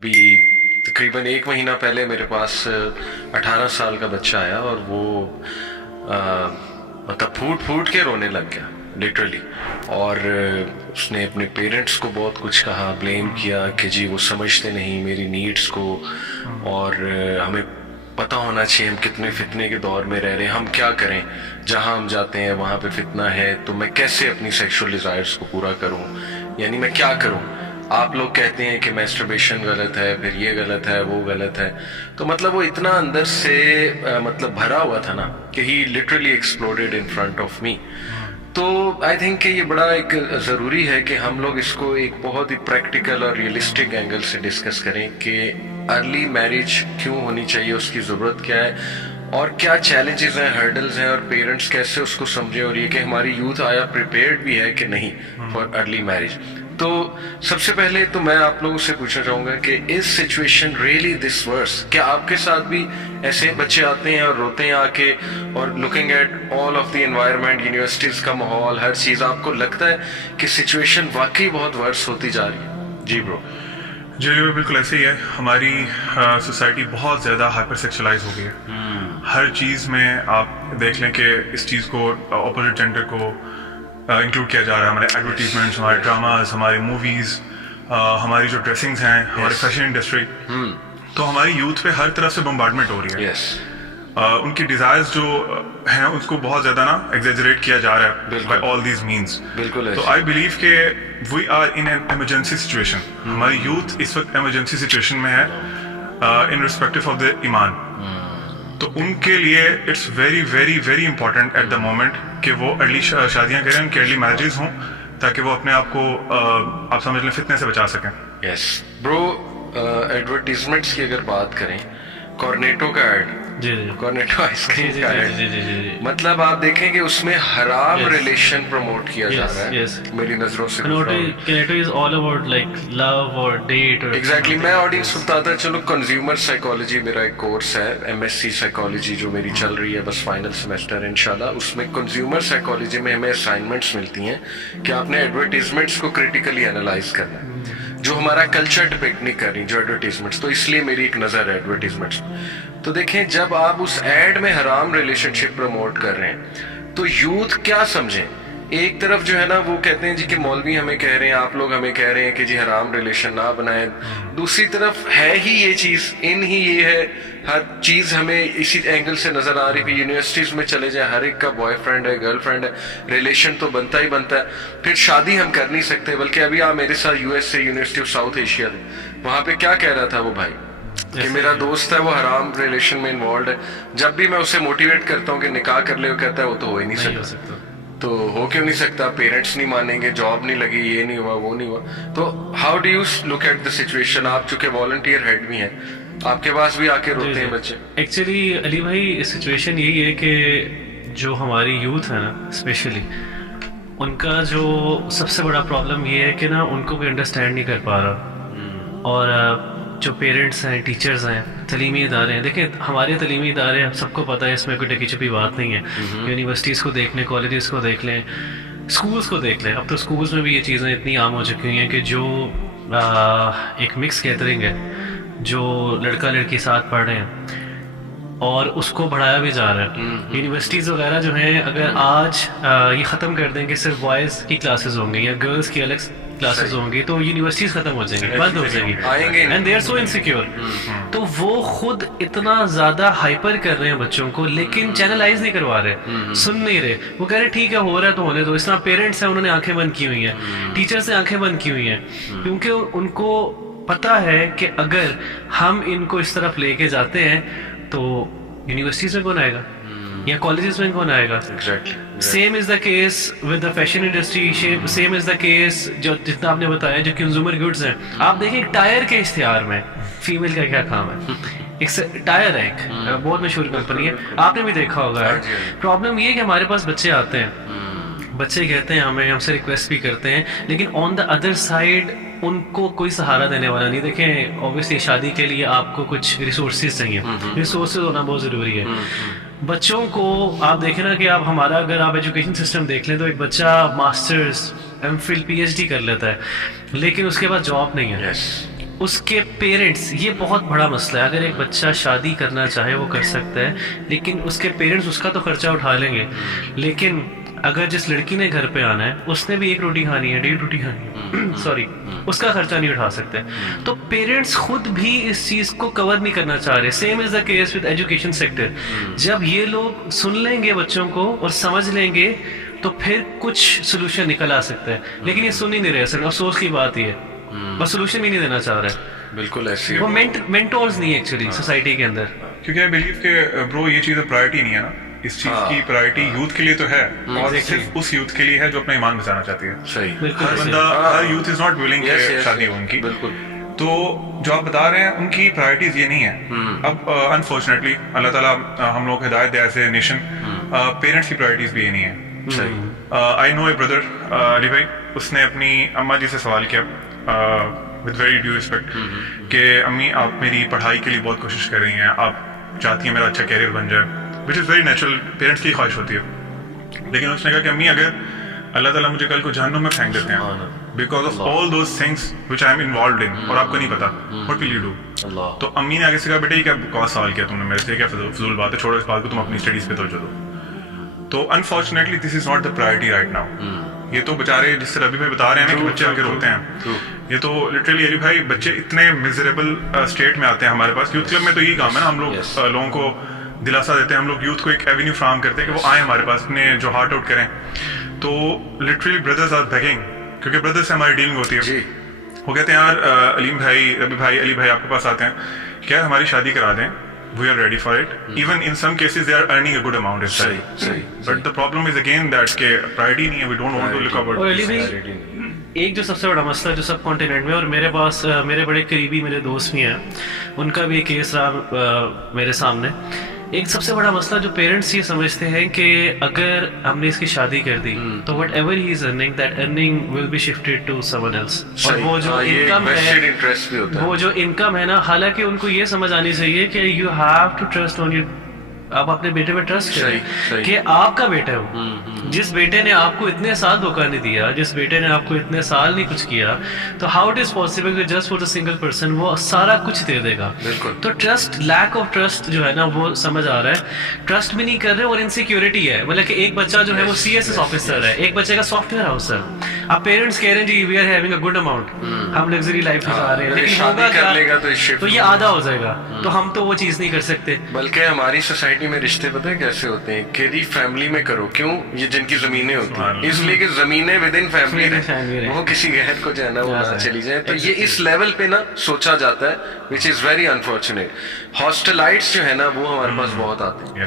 भी तकरीबन एक महीना पहले मेरे पास 18 साल का बच्चा आया और वो मतलब फूट फूट के रोने लग गया लिटरली। और उसने अपने पेरेंट्स को बहुत कुछ कहा, ब्लेम किया कि जी वो समझते नहीं मेरी नीड्स को, और हमें पता होना चाहिए हम कितने फितने के दौर में रह रहे हैं, हम क्या करें, जहां हम जाते हैं वहां पे फितना है, तो मैं कैसे अपनी सेक्सुअल डिजायर्स को पूरा करूं, यानी मैं क्या करूं। आप लोग कहते हैं कि मैस्टरबेशन गलत है, फिर ये गलत है, वो गलत है, तो मतलब वो इतना अंदर से मतलब भरा हुआ था ना कि ही literally exploded in front of me. तो आई थिंक कि ये बड़ा एक ज़रूरी है कि हम लोग इसको एक बहुत ही प्रैक्टिकल और रियलिस्टिक एंगल से डिस्कस करें कि अर्ली मैरिज क्यों होनी चाहिए, उसकी ज़रूरत क्या है और क्या चैलेंजेस हैं, हर्डल्स हैं, और पेरेंट्स कैसे उसको समझें, और ये कि हमारी यूथ आया प्रिपेयर्ड भी है कि नहीं फॉर अर्ली मैरिज। तो सबसे पहले तो मैं आप लोगों से पूछना चाहूंगा कि इस सिचुएशन रियली दिस वर्स, क्या आपके साथ भी ऐसे बच्चे आते हैं और रोते हैं आके, और looking at all of the environment, universities का माहौल, हर चीज, आपको लगता है कि सिचुएशन वाकई बहुत वर्स होती जा रही है? जी ब्रो। जी बिल्कुल ऐसे ही है। हमारी सोसाइटी बहुत ज़्यादा हाइपर सेक्सुअलाइज हो गई है। हर चीज़ में आप देख लें कि इस चीज़ को, ऑपोजिट जेंडर को इंक्लूड किया जा रहा है। हमारे एडवर्टीजमेंट्स, हमारे ड्रामाज, हमारी मूवीज़, हमारी जो ड्रेसिंग्स हैं, हमारी फैशन इंडस्ट्री, तो हमारी यूथ पे हर तरफ से बम्बार्डमेंट हो रही है। उनकी डिजायर्स जो हैं उसको बहुत ज़्यादा ना एग्जेजरेट किया जा रहा है बाय ऑल दीज मीन्स। बिल्कुल। तो आई बिलीव के we are in an emergency situation. हमारी यूथ इस वक्त इमरजेंसी सिचुएशन में है इन रिस्पेक्टिव ऑफ द ईमान। तो उनके लिए it's very very very important at the moment कि वो अर्ली शादियां करें, उनकी अर्ली मैरिजेस हों, ताकि वो अपने आप को आप समझ लें फितने से बचा सकें। Yes bro. एडवर्टीजमेंट्स की अगर बात करें, कॉर्नेटो का एड, जी कॉर्नेटो आइसक्रीम का जी जी जी मतलब आप देखेंगे उसमें हराम रिलेशन प्रमोट किया जा रहा है मेरी नजरों से। Cornetto is all about like love or date or exactly मैं ऑडियंस बताता, चलो कंज्यूमर साइकोलॉजी मेरा एक कोर्स है, एमएससी साइकोलॉजी जो मेरी चल रही है, बस फाइनल सेमेस्टर इंशाल्लाह। उसमें कंज्यूमर साइकोलॉजी में हमें असाइनमेंट्स मिलती हैं कि आपने एडवर्टीजमेंट्स को क्रिटिकली एनालाइज करना है, जो हमारा कल्चर डिपिक्ट नहीं कर रही जो एडवर्टीजमेंट्स, तो इसलिए मेरी एक नज़र है एडवर्टीजमेंट्स। तो देखें, जब आप उस एड में हराम रिलेशनशिप प्रमोट कर रहे हैं तो यूथ क्या समझें। एक तरफ जो है ना वो कहते हैं जी कि मौलवी हमें कह रहे हैं, आप लोग हमें कह रहे हैं कि जी हराम रिलेशन ना बनाएं, दूसरी तरफ है ही ये चीज़, इन ही ये है, हर चीज़ हमें इसी एंगल से नज़र आ रही है। यूनिवर्सिटीज़ में चले जाए, हर एक का बॉयफ्रेंड है, गर्लफ्रेंड है, रिलेशन तो बनता ही बनता है। फिर शादी हम कर नहीं सकते, बल्कि अभी आप मेरे साथ यूएस से, यूनिवर्सिटी ऑफ साउथ एशिया थे, वहाँ पे क्या कह रहा था वो भाई कि मेरा दोस्त है वो हराम रिलेशन में इन्वॉल्व है। जब भी मैं उसे मोटिवेट करता हूँ कि निकाह कर ले, वो कहता है वो तो हो ही नहीं सकता। तो हो क्यों नहीं सकता? पेरेंट्स नहीं मानेंगे, जॉब नहीं लगी, ये नहीं हुआ, वो नहीं हुआ। तो how do you look at the situation? आप चूंकि वॉलंटियर हेड भी हैं, आपके पास भी आके रोते हैं बच्चे। एक्चुअली अली भाई सिचुएशन यही है कि जो हमारी यूथ है ना स्पेशली, उनका जो सबसे बड़ा प्रॉब्लम ये है कि ना उनको कोई अंडरस्टैंड नहीं कर पा रहा। और जो पेरेंट्स हैं, टीचर्स हैं, तलीमी इदारे हैं, देखिए हमारे तलीमी इदारे सबको पता है, इसमें कोई ढकी छुपी बात नहीं है। यूनिवर्सिटीज़ को देख लें, कॉलेजेस को देख लें, स्कूल्स को देख लें, अब तो स्कूल्स में भी ये चीज़ें इतनी आम हो चुकी हैं कि जो एक मिक्स गैदरिंग है, जो लड़का लड़की साथ पढ़ रहे हैं और उसको बढ़ाया भी जा रहा है। यूनिवर्सिटीज़ वगैरह जो हैं, अगर आज ये ख़त्म कर दें कि सिर्फ बॉयज़ की क्लासेस होंगी या गर्ल्स की अलग क्लासेस होंगी, तो यूनिवर्सिटीज खत्म हो जाएंगी, बंद हो जाएंगी, and they are so insecure. तो वो खुद इतना ज्यादा हाइपर कर रहे हैं बच्चों को, लेकिन चैनलाइज नहीं करवा रहे, सुन नहीं रहे। वो कह रहे ठीक है, हो रहा है तो होने दो। इस तरह पेरेंट्स हैं, उन्होंने आंखें बंद की हुई हैं, टीचर्स ने आंखें बंद की हुई हैं, क्योंकि उनको पता है कि अगर हम इनको इस तरफ लेके जाते हैं तो यूनिवर्सिटीज में कौन आएगा या कॉलेजेस में कौन आएगा। Same is the case with the fashion industry, same is the case जो जितना आपने बताया जो कंज्यूमर गुड्स हैं। आप देखिए टायर के इश्तिहार में फीमेल का क्या काम है, एक टायर है, एक बहुत मशहूर कंपनी है, आपने भी देखा होगा। प्रॉब्लम ये है कि हमारे पास बच्चे आते हैं, बच्चे कहते हैं हमें, हमसे रिक्वेस्ट भी करते हैं, लेकिन ऑन द अदर साइड उनको कोई सहारा देने वाला नहीं। देखें ऑब्वियसली शादी के लिए आपको कुछ रिसोर्सेज चाहिए, रिसोर्सेज होना बहुत ज़रूरी है। बच्चों को आप देखें ना कि आप हमारा अगर आप एजुकेशन सिस्टम देख लें तो एक बच्चा मास्टर्स, एमफिल, पीएचडी कर लेता है, लेकिन उसके बाद जॉब नहीं है। उसके पेरेंट्स, ये बहुत बड़ा मसला है। अगर एक बच्चा शादी करना चाहे वो कर सकता है, लेकिन उसके पेरेंट्स उसका तो खर्चा उठा लेंगे, लेकिन अगर जिस लड़की ने घर पे आना है उसने भी 1 रोटी खानी है, 1.5 रोटी खानी है, सॉरी, उसका खर्चा नहीं उठा सकते। तो पेरेंट्स खुद भी इस चीज़ को कवर नहीं करना चाह रहे। Same is the case with education sector. जब ये लोग सुन लेंगे बच्चों को और समझ लेंगे तो फिर कुछ सोल्यूशन निकल आ सकता है, लेकिन ये सुन ही नहीं रहे सर। अफसोस की बात ये है, बस सोल्यूशन ही नहीं देना चाह रहे। बिल्कुल ऐसी वो मेंटोर्स नहीं है एक्चुअली सोसाइटी के अंदर। क्योंकि आई बिलीव के ब्रो ये चीज़ प्रायोरिटी नहीं है ना, इस चीज की प्रायोरिटी यूथ के लिए तो है, और सिर्फ उस यूथ के लिए है जो अपना ईमान बचाना चाहती है। सही, हर बंदा, हर यूथ इज नॉट विलिंग कि शादी हो उनकी। बिल्कुल। तो जो आप बता रहे हैं उनकी प्रायोरिटीज ये नहीं है। अब अनफॉर्चुनेटली अल्लाह ताला हम लोग हिदायत दे एज ए नेशन, पेरेंट्स की प्रायोरिटीज भी ये नहीं है। I know A brother Ali भाई, उसने अपनी अम्मा जी से सवाल किया विद वेरी ड्यू रिस्पेक्ट कि अम्मी आप मेरी पढ़ाई के लिए बहुत कोशिश कर रही हैं, आप चाहती हैं मेरा अच्छा कैरियर बन जाए, which is very natural, parents की ख्वाहिश होती है। लेकिन उसने कहा कि अम्मी अगर अल्लाह ताला मुझे कल को जहन्नुम में फेंक देते हैं because of all those things which I am involved in, और आपको नहीं पता, व्हाट विल यू डू? तो अम्मी ने आगे से कहा बेटा ये क्या बकवास सवाल किया तुमने मेरे से, क्या फजूल बात है, छोड़ो इस बात को, तुम अपनी स्टडीज पे तवज्जो दो। तो unfortunately this is not the priority right now. ये तो बेचारे, जिससे रवि भाई बता रहे हैं ना कि बच्चे आगे रोते हैं, ये तो लिटरली अली भाई बच्चे इतने मिजरेबल स्टेट में आते हैं हमारे पास। यूथ क्लब में तो यही काम है ना, हम लोग लोगों को दिलासा देते हैं, हम लोग यूथ को एक एवेन्यू फ्राहम करते हैं कि वो आए हमारे पास, अपने जो हार्ट आउट करें। तो लिटरली ब्रदर्स आर बेगिंग, क्योंकि ब्रदर्स से हमारी डीलिंग होती है। वो कहते हैं यार अलीम भाई, रवि भाई, अली भाई आपके पास आते हैं, क्या हमारी शादी करा दें, we are ready for it. Even in some cases they are earning a good amount itself. But the problem is again that के priority नहीं है, we don't want to look about और अली भाई, एक जो सबसे बड़ा मसला जो सब कॉन्टिनेंट में, और मेरे पास मेरे बड़े करीबी मेरे दोस्त भी हैं, उनका भी एक केस रहा मेरे सामने। एक सबसे बड़ा मसला जो पेरेंट्स ये समझते हैं कि अगर हमने इसकी शादी कर दी तो whatever he is earning, that earning will be shifted to someone else. और वो जो इनकम है, वो जो इनकम है ना, हालांकि उनको ये समझ आनी चाहिए कि you have to trust on your, आप अपने बेटे पे ट्रस्ट करें कि आपका बेटा है वो। जिस बेटे ने आपको इतने साल धोखा नहीं दिया, जिस बेटे ने आपको इतने साल नहीं कुछ किया, तो हाउ इट इज पॉसिबल कि just for a single person वो सारा कुछ दे देगा? तो ट्रस्ट, लैक ऑफ ट्रस्ट जो है ना वो समझ आ रहा है। ट्रस्ट भी नहीं कर रहे और इनसिक्योरिटी है। मतलब कि एक बच्चा जो है वो CSS ऑफिसर है, एक बच्चे का सॉफ्टवेयर हाउसर। अब पेरेंट्स कह रहे हैं जी we are having a good amount, हम लग्जरी लाइफ गुजार रहे हैं, लेकिन होगा क्या? तो ये आधा हो जाएगा, तो हम तो वो चीज नहीं कर सकते। बल्कि हमारी सोसाइटी में रिश्ते पता है कैसे होते हैं, कि फैमिली में करो, क्यों? ये जिनकी जमीनें होती हैं, इसलिए कि जमीनें विद इन फैमिली, वो किसी गैर को जो है ना वो ना चली जाए। तो ये इस लेवल पे ना सोचा जाता है, विच इज वेरी अनफॉर्चुनेट। हॉस्टलाइट्स जो है ना वो हमारे पास बहुत आते हैं।